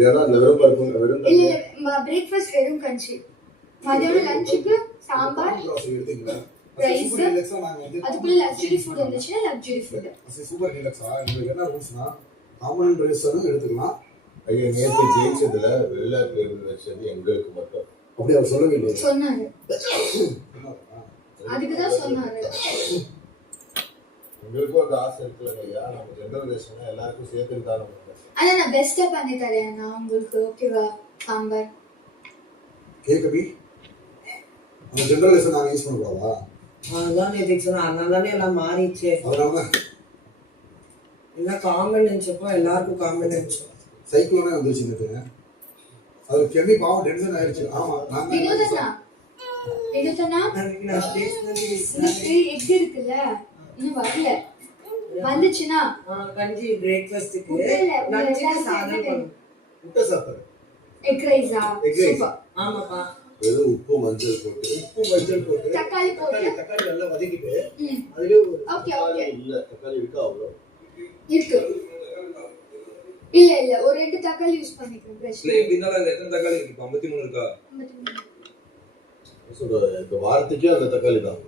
வேற அந்த வெறும் பருப்பு வெறும் இல்ல பிரேக்ஃபாஸ்ட் வெறும் கஞ்சி, மதியானம் லஞ்சுக்கு சாம்பார் ரைஸ், அதுக்குள்ள லக்ஸரி ஃபுட் இருந்துச்சுன்னா லக்ஸரி ஃபுட். சூப்பர் ரிலாக்ஸா. உங்களுக்கு என்ன ரூல்ஸ்னா காமன் ரைஸரும் எடுத்துக்கலாம். ஐயா நேற்று ஜெயிச்சதுல வெள்ளை டேபிள் வச்சது எங்களுக்கு மட்டும். அப்படி அவர் சொல்லவே இல்லையே. சொன்னாரு, அதுக்குதான் சொன்னாரு. உங்களுக்கும் அந்த ஆசை இருக்குல்ல ஐயா, நம்ம ஜெனரேஷன் எல்லாருக்கும் சேர்த்து தானே. ஆனா நான் பெஸ்டா பண்ணி தரேன் நான் உங்களுக்கு. ஓகேவா? சாம்பார் கேக்கபி அந்த ஜெனரேஷன் நாங்க யூஸ் பண்ணக்கூடாதா? அதுதான் நேற்றுக்கு சொன்னேன். அதனால தானே எல்லாம் மாறிடுச்சு. அதனால எல்லாம் காமன் நினைச்சப்போ எல்லாருக்கும் காமன் நினைச்சோம். சைக்கிளோனே வந்துருச்சு நேற்றுங்க. அது கெமி பாவம் டென்ஷன் ஆயிடுச்சு. ஆமா நாங்க எக் இருக்குல்ல இன்னும் வரல, வந்துச்சுன்னா கஞ்சி பிரேக்ஃபாஸ்ட்க்கு லஞ்சுக்கு சாதம் பண்ணும். முட்டை சாப்பிடு. எக் ரைஸா? சூப்பர். ஆமாப்பா. வெறும் உப்பு மஞ்சள் போட்டு தக்காளி போட்டு தக்காளி நல்லா வதக்கிட்டு அதுல ஓகே ஓகே இல்ல தக்காளி இருக்கா? அவ்வளோ இருக்கு. இல்ல ஒரு 2 தக்காளி யூஸ் பண்ணிக்கிறோம். பிரச்சனை எப்படி இருந்தாலும் அந்த எத்தனை தக்காளி இருக்கு? 53 இருக்கா? சொல்ற வாரத்துக்கே அந்த தக்காளி தான்.